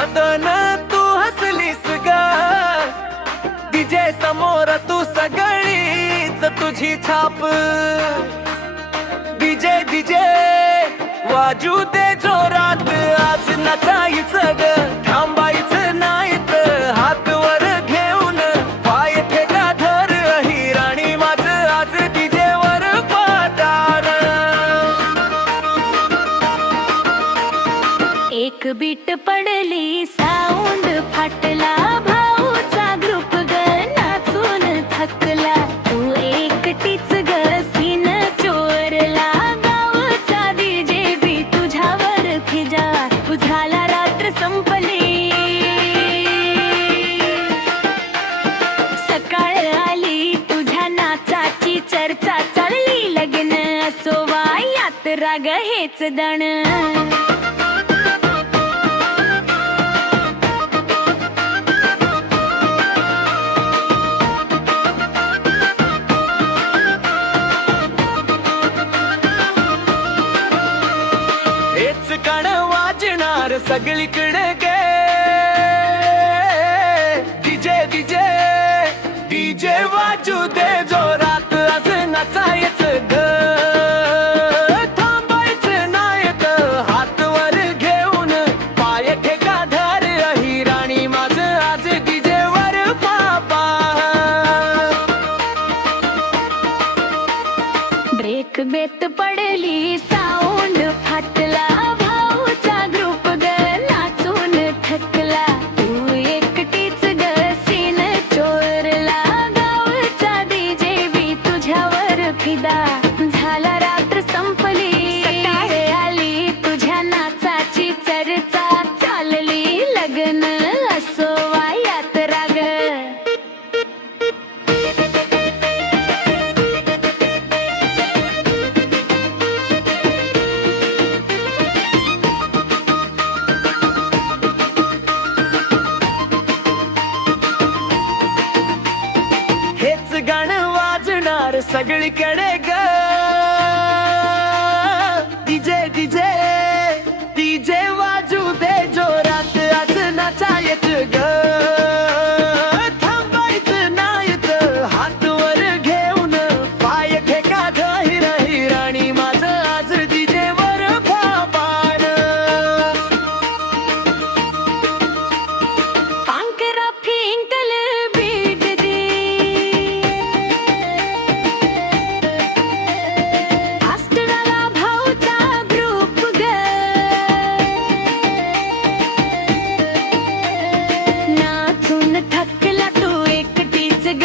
अदन तू हसलीस ग तिजे समोर तू सगळीच तुझी छाप डीजे डीजे वाजू दे जोरात आज नचायचं ग थांबायचं नाहीत हात वर घेऊन पाय ठेका धर ही राणी माझं आज डीजे वर पाटार एक बीट पडली साऊंड फाटला भाऊचा ग्रुप ग नाचून थकला तू एकटीच ग सीन चोरला गावचा डीजे बी तुझ्यावर फिजा तुझाला रात्र संपली सकाळ आली तुझ्या नाचाची चर्चा चालली लग्न असो वा यात्रा ग हेच दण गाणं वाजणार सगळीकडे गे डीजे डीजे डीजे वाजू दे जोरात आज नचायचं ग थांबायचं नाहीत हात वर घेऊन पाय ठेका धर ही राणी माझं आज डीजे वर बाबा ब्रेक बेत पडली साऊंड फाटला भाऊचा ग्रुप ग नाचून थकला तू एकटीच ग सीन चोरला गावचा डीजे बी तुझ्यावर फिदा झाला रात्र संपली सकाळ आली तुझ्या नाचाची चर्चा चालली लग्न असो वा यात्रा ग गाणं वाजणार सगळीकडे ग डीजे डीजे डीजे वाजू दे जोरात आज नचायचं ग थांबायचं नाहीत हात वर घेऊन पाय ठेका धर ही राणी माझं आज डीजे वर बाबान पांकरा फिंकल बीट दे आस्टराला भाऊचा ग्रुप ग नाचून थकला तू एकटीच ग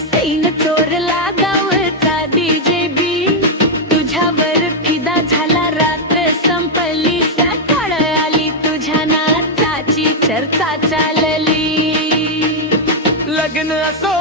सीन चोरला गावचा डीजे बी तुझ्यावर फिदा झाला रात्र संपली सकाळ आली तुझ्या नाचाची चर्चा चालली लग्न असो